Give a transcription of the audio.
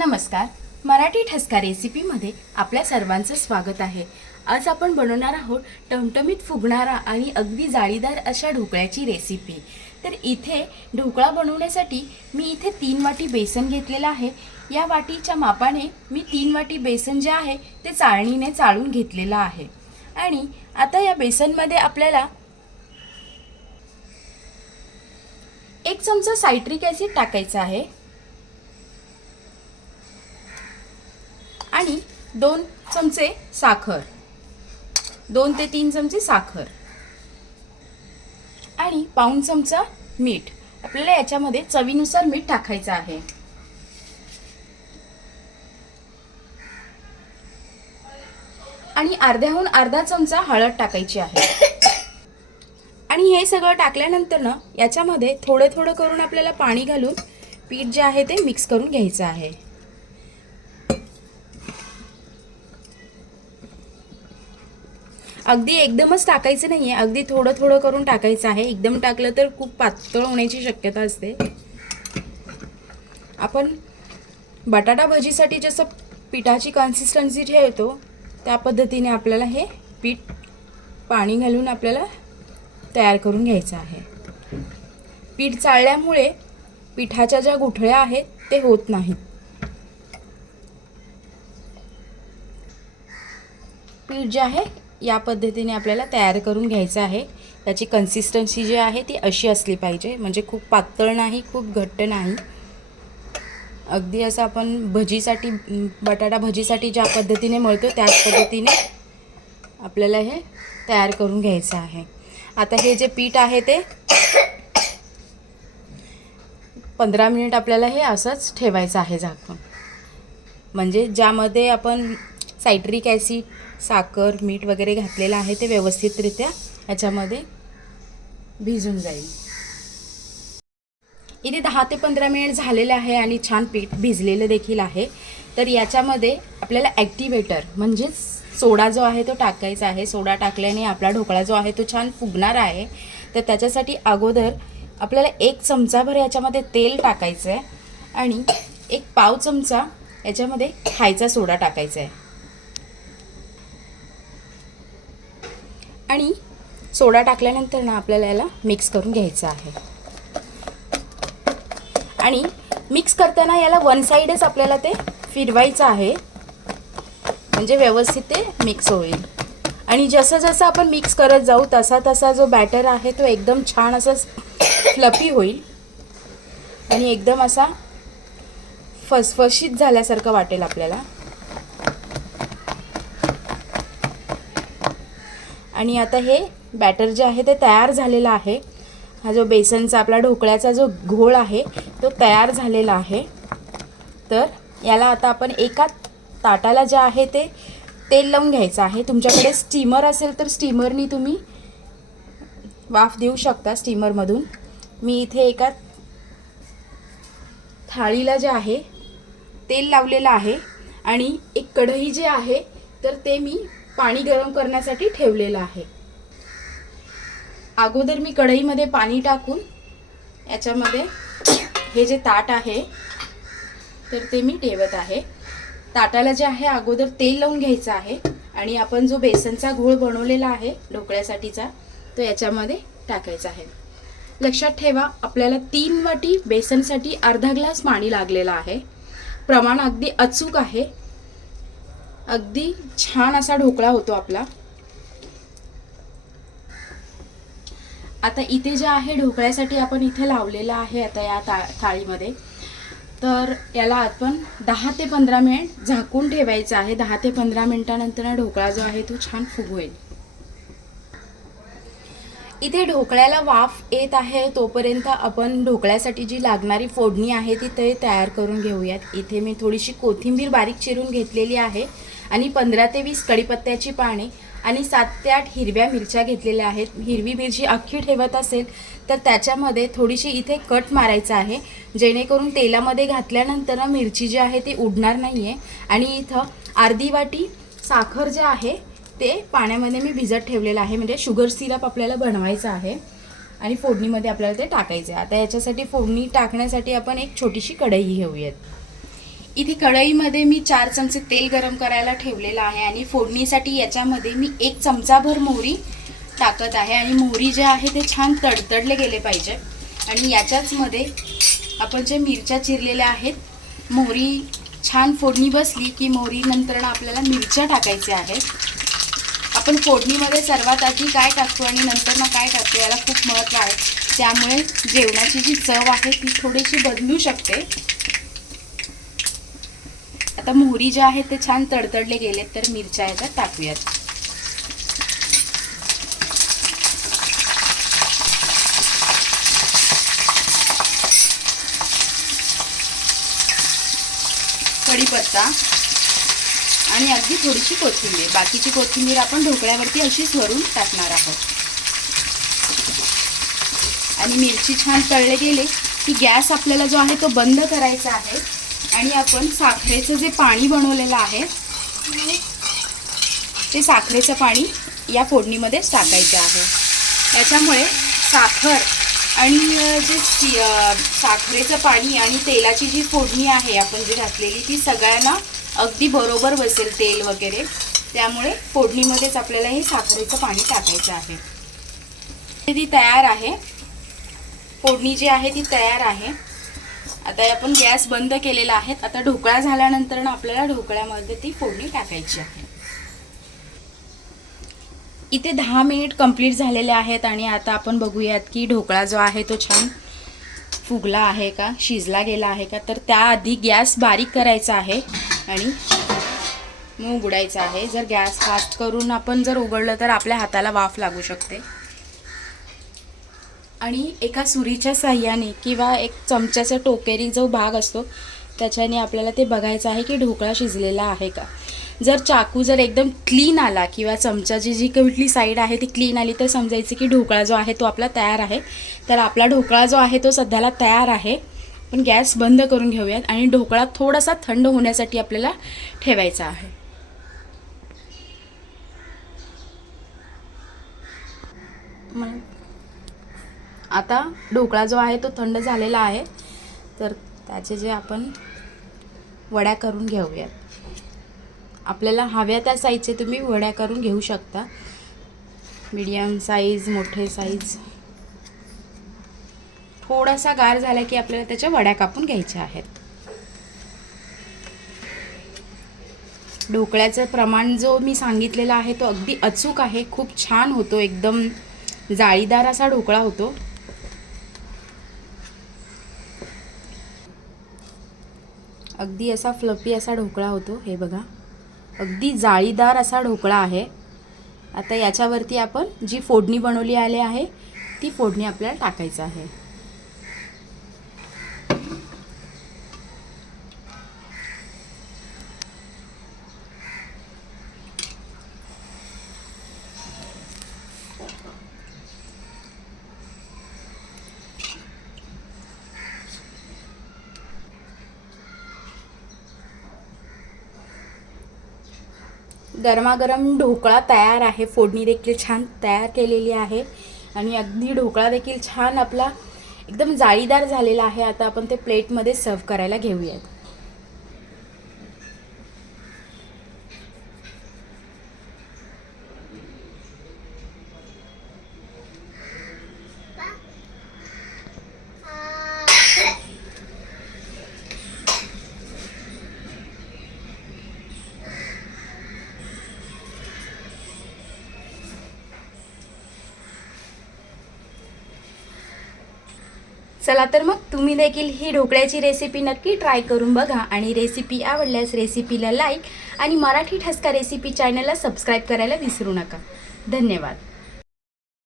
नमस्कार. मराठी ठसका रेसिपीमध्ये आपल्या सर्वांचं स्वागत आहे. आज आपण बनवणार आहोत टमटमीत फुगणारा आणि अगदी जाळीदार अशा ढोकळ्याची रेसिपी तर इथे ढोकळा बनवण्यासाठी मी इथे तीन वाटी बेसन घेतलेलं आहे. या वाटीच्या मापाने मी तीन वाटी बेसन जे आहे ते चाळणीने चाळून घेतलेलं आहे. आणि आता या बेसनमध्ये आपल्याला एक चमचा सायट्रिक ॲसिड टाकायचा आहे आणि दोन चमचे साखर. दोन ते तीन चमचे साखर. आणि पाऊण चमचा मीठ. आपल्याला याच्यामध्ये चवीनुसार मीठ टाकायचं आहे. आणि अर्ध्याहून अर्धा चमचा हळद टाकायची आहे. आणि हे सगळं टाकल्यानंतर ना याच्यामध्ये थोडं थोडं करून आपल्याला पाणी घालून पीठ जे आहे ते मिक्स करून घ्यायचं आहे. अगदी एकदमच टाकायचं नाही आहे अगदी थोडं थोडं करून टाकायचं आहे. एकदम टाकलं तर खूप पातळ होण्याची शक्यता असते. आपण बटाटा भजीसाठी जसं पिठाची कन्सिस्टन्सी ठेवतो त्या पद्धतीने आपल्याला हे पीठ पाणी घालून आपल्याला तयार करून घ्यायचं आहे. पीठ चाळल्यामुळे पिठाच्या ज्या गुठळ्या आहेत ते होत नाहीत. पीठ जे आहे या पद्धतीने आपल्याला तयार करून घ्यायचं आहे. त्याची कन्सिस्टन्सी जी आहे ती अशी असली पाहिजे. म्हणजे खूप पातळ नाही खूप घट्ट नाही. अगदी असं आपण भजीसाठी बटाटा भजीसाठी ज्या पद्धतीने मळतो त्याच पद्धतीने आपल्याला हे तयार करून घ्यायचं आहे. आता हे जे पीठ आहे ते पंधरा मिनिट आपल्याला हे असंच ठेवायचं आहे झाकून. म्हणजे ज्यामध्ये आपण सायट्रिक ॲसिड साखर मीठ वगैरे घातलेलं आहे ते व्यवस्थितरित्या याच्यामध्ये भिजून जाईल. इथे दहा ते पंधरा मिनिट झालेले आहे आणि छान पीठ भिजलेलं देखील आहे. तर याच्यामध्ये आपल्याला ॲक्टिवेटर म्हणजेच सोडा जो आहे तो टाकायचा आहे. सोडा टाकल्याने आपला ढोकळा जो आहे तो छान फुगणार आहे. तर त्याच्यासाठी अगोदर आपल्याला एक चमचाभर याच्यामध्ये तेल टाकायचं आहे आणि एक पाव चमचा याच्यामध्ये खायचा सोडा टाकायचा आहे आणि सोडा टाकल्यानंतर ना आपल्याला याला मिक्स करून घ्यायचं आहे. आणि मिक्स करताना याला वन साईडच आपल्याला ते फिरवायचं आहे. म्हणजे व्यवस्थित ते मिक्स होईल. आणि जसं जसं आपण मिक्स करत जाऊ तसा तसा जो बॅटर आहे तो एकदम छान असा फ्लफी होईल. आणि एकदम असा फसफशीत झाल्यासारखं वाटेल आपल्याला. आणि आता हे बॅटर जे आहे ते तयार झालेलं आहे. हा जो बेसनचा आपला ढोकळ्याचा जो घोळ आहे तो तयार झालेला आहे. तर याला आता आपण एका ताटाला जे आहे ते तेल लावून घ्यायचं आहे. तुमच्याकडे स्टीमर असेल तर स्टीमरनी तुम्ही वाफ देऊ शकता स्टीमरमधून मी इथे एका थाळीला जे आहे तेल लावलेलं आहे. आणि एक कढई जे आहे तर ते मी पाणी गरम करण्यासाठी ठेवलेलं आहे. अगोदर मी कढईमध्ये पाणी टाकून याच्यामध्ये हे जे ताट आहे तर ते मी ठेवत आहे. ताटाला जे आहे अगोदर तेल लावून घ्यायचं आहे आणि आपण जो बेसनचा घोळ बनवलेला आहे ढोकळ्यासाठीचा तो याच्यामध्ये टाकायचा आहे. लक्षात ठेवा आपल्याला तीन वाटी बेसनसाठी अर्धा ग्लास पाणी लागलेलं आहे. प्रमाण अगदी अचूक आहे. अगदी छान असा ढोकळा होतो आपला. आता इथे जे आहे ढोकळ्यासाठी आपण इथे लावलेलं आहे आता या ता थाळीमध्ये. तर याला आपण दहा ते पंधरा मिनिट झाकून ठेवायचं आहे. दहा ते पंधरा मिनिटानंतर ढोकळा जो आहे तो छान फुगवेल. इथे ढोकळ्याला वाफ येत आहे. तोपर्यंत आपण ढोकळ्यासाठी जी लागणारी फोडणी आहे ती ते तयार करून घेऊयात. इथे मी थोडीशी कोथिंबीर बारीक चिरून घेतलेली आहे. आणि पंधरा ते वीस कढीपत्त्याची पाने आणि सात ते आठ हिरव्या मिरच्या घेतलेल्या आहेत. हिरवी मिरची अख्खी ठेवत असेल तर त्याच्यामध्ये थोडीशी इथे कट मारायचं आहे. जेणेकरून तेलामध्ये घातल्यानंतर मिरची जी आहे ती उडणार नाही आहे आणि इथं अर्धी वाटी साखर जे आहे ते पाण्यामध्ये मी भिजत ठेवलेलं आहे. म्हणजे शुगर सिरप आपल्याला बनवायचं आहे आणि फोडणीमध्ये आपल्याला ते टाकायचं आहे. आता याच्यासाठी फोडणी टाकण्यासाठी आपण एक छोटीशी कढई घेऊयात. इथे कढईमध्ये मी चार चमचे तेल गरम करायला ठेवलेलं आहे आणि फोडणीसाठी याच्यामध्ये मी एक चमचाभर मोहरी टाकत आहे. आणि मोहरी जे आहे ते छान तडतडले गेले पाहिजे. आणि याच्याचमध्ये आपण जे मिरच्या चिरलेल्या आहेत मोहरी छान फोडणी बसली की मोहरीनंतर आपल्याला मिरच्या टाकायच्या आहेत. आपण फोडणीमध्ये सर्वात आधी काय टाकतो आणि नंतर मग काय टाकतो याला खूप महत्त्व आहे. त्यामुळे जेवणाची जी चव आहे ती थोडीशी बदलू शकते. आता मोहरी जे आहे ते छान तडतडले गेलेत तर मिरच्या याच्यात टाकूयात. कढीपत्ता आणि अगदी थोडीशी कोथिंबीर. बाकीची कोथिंबीर आपण ढोकळ्यावरती अशीच वरून टाकणार आहोत. आणि मिरची छान तळले गेले. की गॅस आपल्याला जो आहे तो बंद करायचा आहे. आणि आपण साखरेचं जे पाणी बनवलेलं आहे ते साखरेचं पाणी या फोडणीमध्येच टाकायचं आहे. याच्यामुळे साखर आणि जे साखरेचं पाणी आणि तेलाची जी फोडणी आहे आपण जी घातलेली ती सगळ्यांना अगदी बरोबर बसेल तेल वगैरे. त्यामुळे फोडणीमध्येच आपल्याला हे साखरेचं पाणी टाकायचं आहे. ती तयार आहे. फोडणी जी आहे ती तयार आहे. आता आपण गॅस बंद केलेला आहे. आता ढोकळा झाल्यानंतर ना आपल्याला ढोकळ्यामध्ये ती फोडणी टाकायची आहे. इथे दहा मिनिट कंप्लीट झालेले आहेत आणि आता आपण बघूयात की ढोकळा जो आहे तो छान फुगला आहे का शिजला गेला आहे का? तर त्याआधी गॅस बारीक करायचा आहे आणि मग उघडायचा आहे. जर गॅस फास्ट करून आपण जर उघडलं तर आपल्या हाताला वाफ लागू शकते. आणि एका सुरीच्या साह्याने किंवा एक चमच्याचा टोकेरी जो भाग असतो त्याच्याने आपल्याला ते बघायचं आहे की ढोकळा शिजलेला आहे का. जर चाकू जर एकदम क्लीन आला किंवा चमच्याची जी कुठली साईड आहे ती क्लीन आली तर समजायचं की ढोकळा जो आहे तो आपला तयार आहे. तर आपला ढोकळा जो आहे तो सध्याला तयार आहे. पण गॅस बंद करून घेऊयात आणि ढोकळा थोडासा थंड होण्यासाठी आपल्याला ठेवायचा आहे. मग आता ढोकळा जो आहे तो थंड झालेला आहे. तर त्याचे जे आपण वड्या करून घेऊयात. आपल्याला हव्या त्या साईजचे तुम्ही वड्या करून घेऊ शकता. मीडियम साईज मोठे साईज थोडासा गार झाला की आपल्याला त्याच्या वड्या कापून घ्यायच्या आहेत. ढोकळ्याचं प्रमाण जो मी सांगितलेला आहे तो अगदी अचूक आहे. खूप छान होतो. एकदम जाळीदार असा ढोकळा होतो. अगदी असा फ्लफी असा ढोकळा होतो हे बघा. अगदी जाळीदार असा ढोकळा आहे. आता याच्यावरती आपण जी फोडणी बनवली आली आहे ती फोडणी आपल्याला टाकायचं आहे. गरमागरम ढोकळा तयार आहे. फोडणी देखील छान तयार केलेली आहे. आणि अगदी ढोकळा देखील छान आपला एकदम जाळीदार झालेला आहे. आता आपण ते प्लेटमध्ये सर्व करायला घेऊयात. चला तर मग तुम्ही देखील ही ढोकळ्याची रेसिपी नक्की ट्राय करून बघा आणि रेसिपी आवडल्यास रेसिपीला लाईक आणि मराठी ठसका रेसिपी चॅनलला सबस्क्राईब करायला विसरू नका. धन्यवाद.